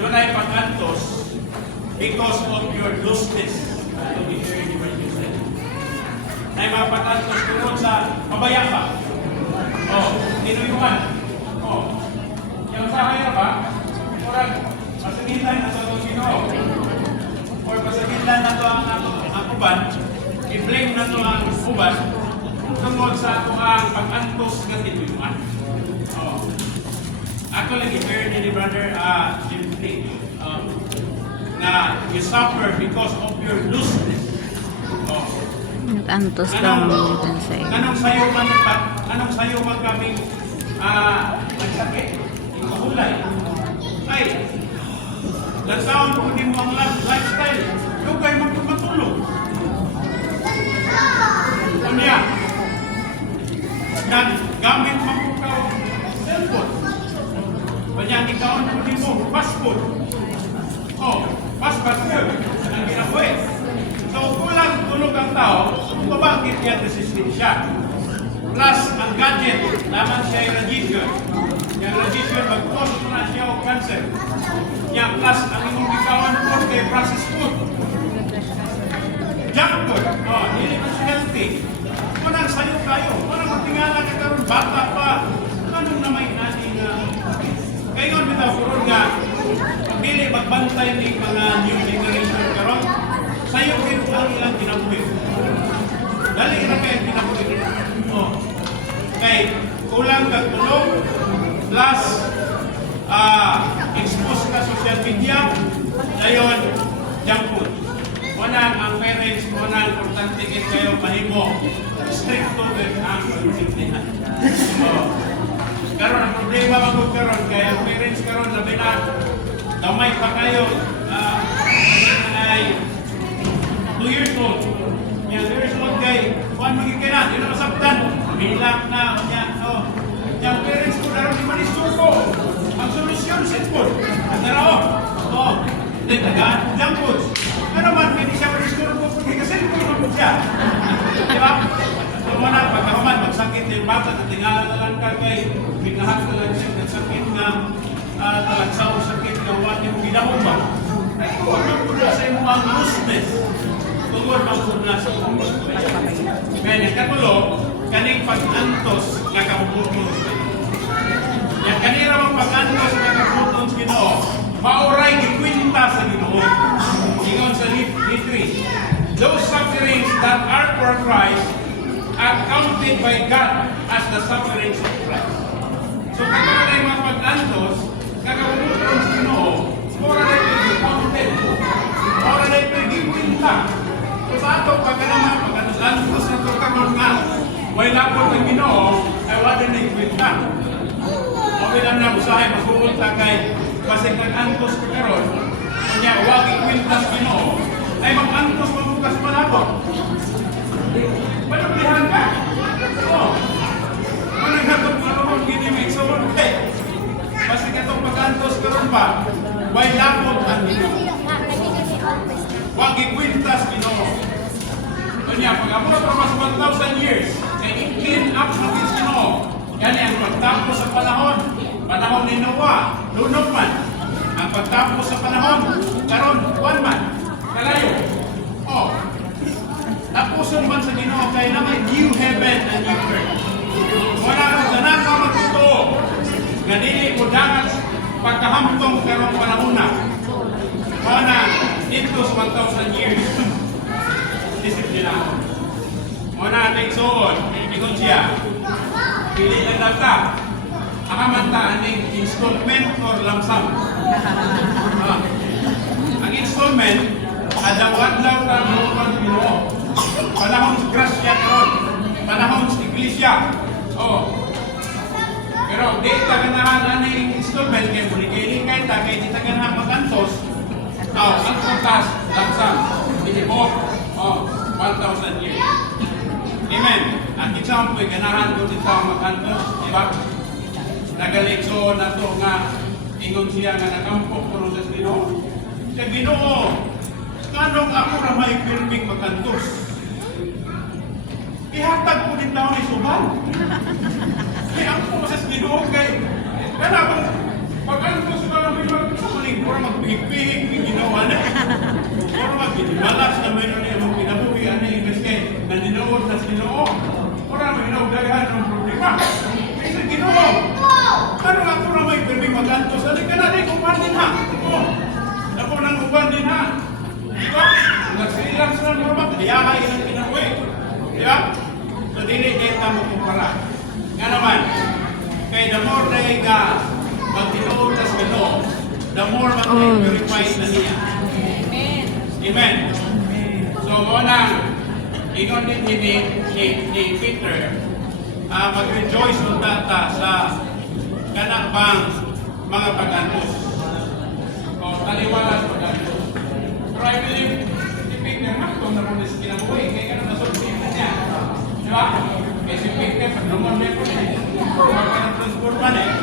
Doon ay pag-antos because of your lostness. Ay mapatantos tungkol sa pabayapa. Tinuyuan. Yung sa kaya ba? Murag, masagitan na sa itong Ginoo. Or masagitan na ito ang uban, i-blame na ito ang uban tungkol sa ito ang pag-antos ng tinuyuan. Ako lagi, very ni brother Jim Lee, na you suffer because of your looseness. Nag-antos daw ang sa iyo. Anong sayo man kami nagsakit? Ikahulay. Ay, lansaon po din mo ang lifestyle. Lugay magpapatulog. Ano yan? Gamit mapukaw cellphone. Kanyang ikaon po din mo, fast food. Fast food. Ang ginabuhi. So, kulang tulog ang tao, babangkit yan resistensya. Plus, ang gadget, naman siya yung radiation. Yung radiation, mag-cause mo na siya o cancer. Yung plus, ang imong ikawan po kay processed food. Junk food, hindi naman siya healthy. Kunang sayo kayo, kunang magtingala ka karon bata pa. Anong na may nani na... Kayon, bitaw, nga, pagdili, magbantay ni mga new generation karon, sayo rin ang ilang kinabuhi. Dali na kayo kinabuhi. Kaya kulang kag tulog, plus expose ka social media, dayon junk food. Muna ang parents, muna importante kayo mahimo strict to ang pagdisiplinan. Karon ang problema magkaroon kaya ang parents karon labi na damay pa kayo ay 2 years old. Yung 2 years old kay kuhan magiging yun ang masabdan. Bilak na, yung parents ko naroon di manisturko. Ang solusyon, cellphone. Ang narao. Hindi, tagaan, junk foods. Ano man, hindi siya manisturko kung cellphone naman siya. Diba? So, muna, pagkahuman, magsakit yung bata, natingala na lang ka kay binahan ka lang siya, nagsakit na talagsaw, sakit na uwan yung ginahon ba? Ay, huwag magpuna sa imo ang looseness. Tungkol magpuna sa imo. Kaya nagkatulo, kaning pag-antos nga kabubuton. Yan kanira mong pag-antos nga kabubuton sa Ginoo, mauray gikwinta sa Ginoo. Ingon sa Litri, those sufferings that are for Christ are counted by God as the sufferings of Christ. So kaya na yung mga pag-antos, kakabubuton sa Ginoo, mura na yung counted. Mura na yung gikwinta. So sa ato, pagka naman, pag-antos na ito kakon nga, may lapot ng Ginoo, ay wala na ikwinta. O bilang na usahay, magpupunta kay basig nag-antos ko karon, kanya huwag ikwinta sa Ginoo, ay mag-antos mabukas malapot. Panablihan ka. Managhatog na naman ginimig sa wala. Basig itong mag-antos karon pa, may lapot ang Ginoo. Huwag ikwinta sa Ginoo. Kanya, pag-amura pa mas 1,000 years, clean up ng Ginoo. Yan ang pagtapos sa panahon ni Noah, lunok man. Ang pagtapos sa panahon, karon, one man, kalayo. Tapuson man sa Ginoo, kaya na may new heaven and new earth. Wala kang ganang ka magtotoo. Ganili ko dagat pagkahamtong karong panahon na. Wala dito sa 1,000 years. Disiplina. Muna natin soon, ikon siya. Pili na lang ka. Akamantaan ng installment or lump sum. Ang installment, adawad lang ka ng Ginoo. Panahon sa grasya karon, panahon sa iglesia. Pero di taganahan ng installment kay buligay kay ta kay di taganahan magantos. Ang kontas lump sum. Hindi mo 1,000 years. Amen. Ang isang po'y ganahan ko dito ang magantos, di ba? Nagalikso na ito nga, ingon siya nga nakampok pero sa Ginoo. Sa Ginoo, kanong ako na may pirming magantos? Ihatag ko din tao ni Suban. Kaya ang po sa Ginoo kay, kanabang Pag ano ko sa mga mga para magpihig-pihig, may ginawa na. Para magpinimalas na mayroon niya mga pinabuhi, ano yung imbeskay, naninood na sinoo. Para mayroon dagahan ng problema. Kasi ginoo. Ano nga po na may pirming magantos? Ano ka na rin upan din ha? Ako nang upan din ha? Diba? Nagsilang sila normal, ayahay ng pinabuhi. Diba? So, dili kayo tamo kumpara. Nga naman, kay the more na ka magtinood sa Ginoo, the more mag-purify na niya. Amen. So, unang, ingon din ni Peter, mag-rejoice ng tata sa kanakbang mga pag-antos. O, taliwalas pag-antos. Pero I believe, si Peter, kung naman sa kinabuhi, kaya ka na nasulsin na niya. Diba? Kaya si Peter, pag naman may po niya, magka-transforma na eh.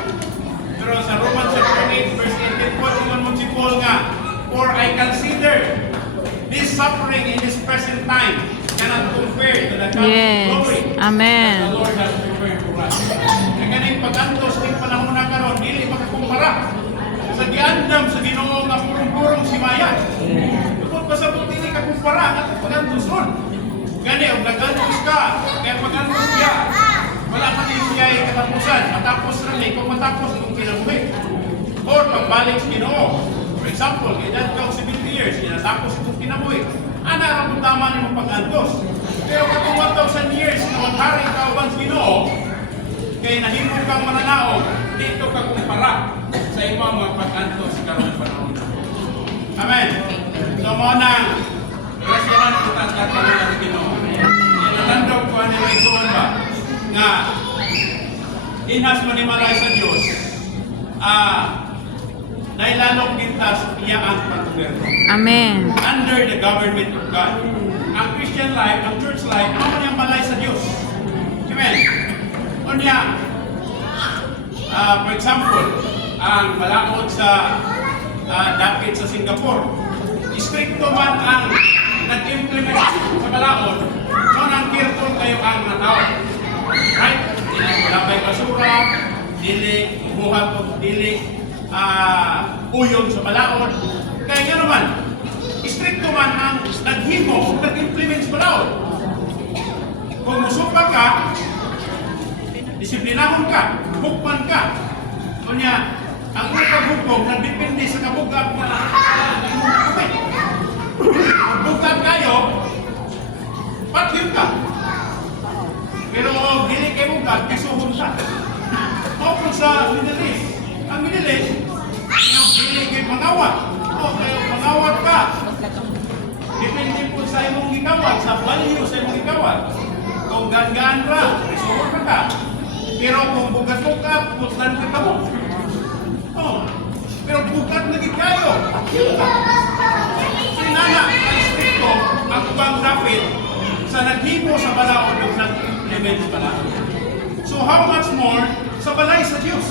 Pero sa Romans chapter 8, verse 18 po, ingon mo si Paul nga, for I consider this suffering in this present time cannot compare to the coming Yes. glory Amen. that the Lord has prepared for us. Kaya ganun pag-antos ng panahon na karon, dili makakumpara sa giandam sa Ginoo nga purong-purong simayan. Tungkol pa sa buti ni kakumpara ang pag-antos ron. Gani, ang nag-antos ka, kaya pag-antos niya, wala pa din siya ay katapusan. Matapos rin eh, kung matapos itong kinabuhi. Or pagbalik sa Ginoo. For example, edad ka 70 years, kinatapos itong kinabuhi. Ana ang tama ni mo pag-antos. Pero kung 1,000 years na maghari ka ubang sa Ginoo, kaya nahimo kang mananaog, dito ka kumpara sa imong mga pag-antos karong panahon. Amen. So mo nang rasyanan kita sa kanila sa Ginoo. Natandaw ko ano yung isuon ba? Nga inas manimalay sa Diyos, nailalong gintas iya ang paggoberno. Amen. Under the government of God. Ang Christian life, ang church life, ano man yung malay sa Diyos. Amen. Kunya, for example, ang balaod sa dakit sa Singapore, istrikto man ang nag-implement sa balaod, so nang careful kayo ang natawa. Right? Wala may basura, dili buhat o dili uyon sa balaod. Kaya nga naman, istrikto man ang naghimo, nag-implement sa balaod. Kung musupa ka, disiplinahon ka, bukman ka. Kunya, ang mga paghukog nagdepende sa kabugab na nagmumukupin. Kung bugab kayo, patyun ka. Pero dili kayo bugab, kisuhon ka. O kung sa Middle East, ang Middle East, dili kayo mangawat. O kayo mangawat ka. Depende po sa imong gikawat, sa value sa imong gikawat. Kung gan-gan ra, kisuhon ka. Pero kung bugat-bugat, putlan ka ka mo. Oh, pero bugat lagi kayo. Sinana, ang stricto, ang ubang dapit sa naghimo sa balaod o nag-implement sa balaod. So how much more sa balay sa Diyos?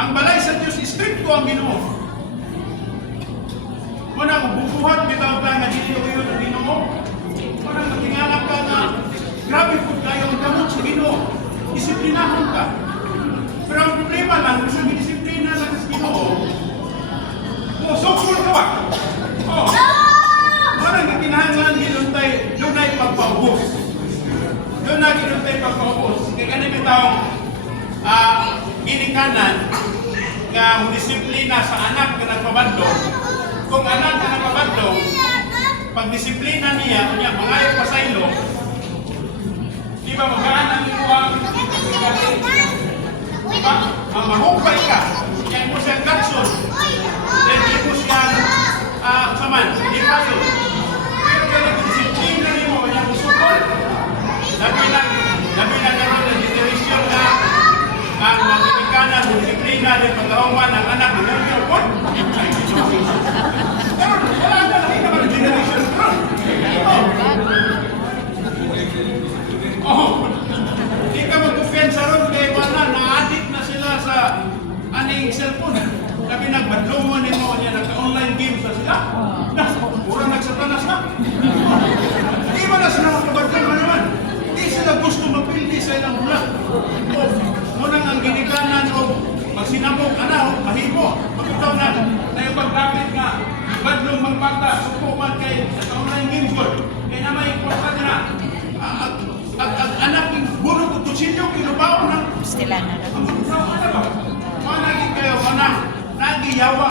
Ang balay sa Diyos, stricto ang Ginoo. Munang bubuhat, bitaw ka na dito-dito ng Ginoo. Munang matingalap ka na grabe po kayo ang gamot sa Ginoo. Disiplinahon ka. Pero ang problema lang, gusto may disiplina lang sa Ginoo. O, sokol ka ba? O, parang nakinahanglan doon ay pagpaubos. Doon na ginutay pagpaubos. Kaya ganun taong ginikanan nga disiplina sa anak na nagpabandong. Kung anak na nagpabandong, pag disiplina niya, kunya, mangayo pa sa ilo, di ba magaan ang iluwang diba? Ang mahupay ka, yan mo siyang katsun, then di mo siyang saman, di pa yun. Pero kaya disiplina niyo mo, kanya musukol, labi na naman na generation na ang magigikanan, disiplina, din pagkahuman ng anak, ng mga po. Pero wala na lang naman ang generation ko. Hindi ka mag-offensa ron kay wala, na-addict na sila sa aning cellphone. Labi nagbadlungan mo niya, nagka-online games na sila. Pura nagsatanas na. Hindi ba na sila makabadlungan naman? Hindi sila gusto mapildi sa ilang mula. Munang ang ginikanan o Pag sinabog, mahimo. Pagkataon na, tayo pagkapit nga, badlong magpata, sukuman kay sa online games ko. Kaya naman, importante na, ang anak yung buno ko, tutsilyo, kinubaw ng Sila na lang. ang buno ko, ano ba? Mga naging kayo, mga nagiyawa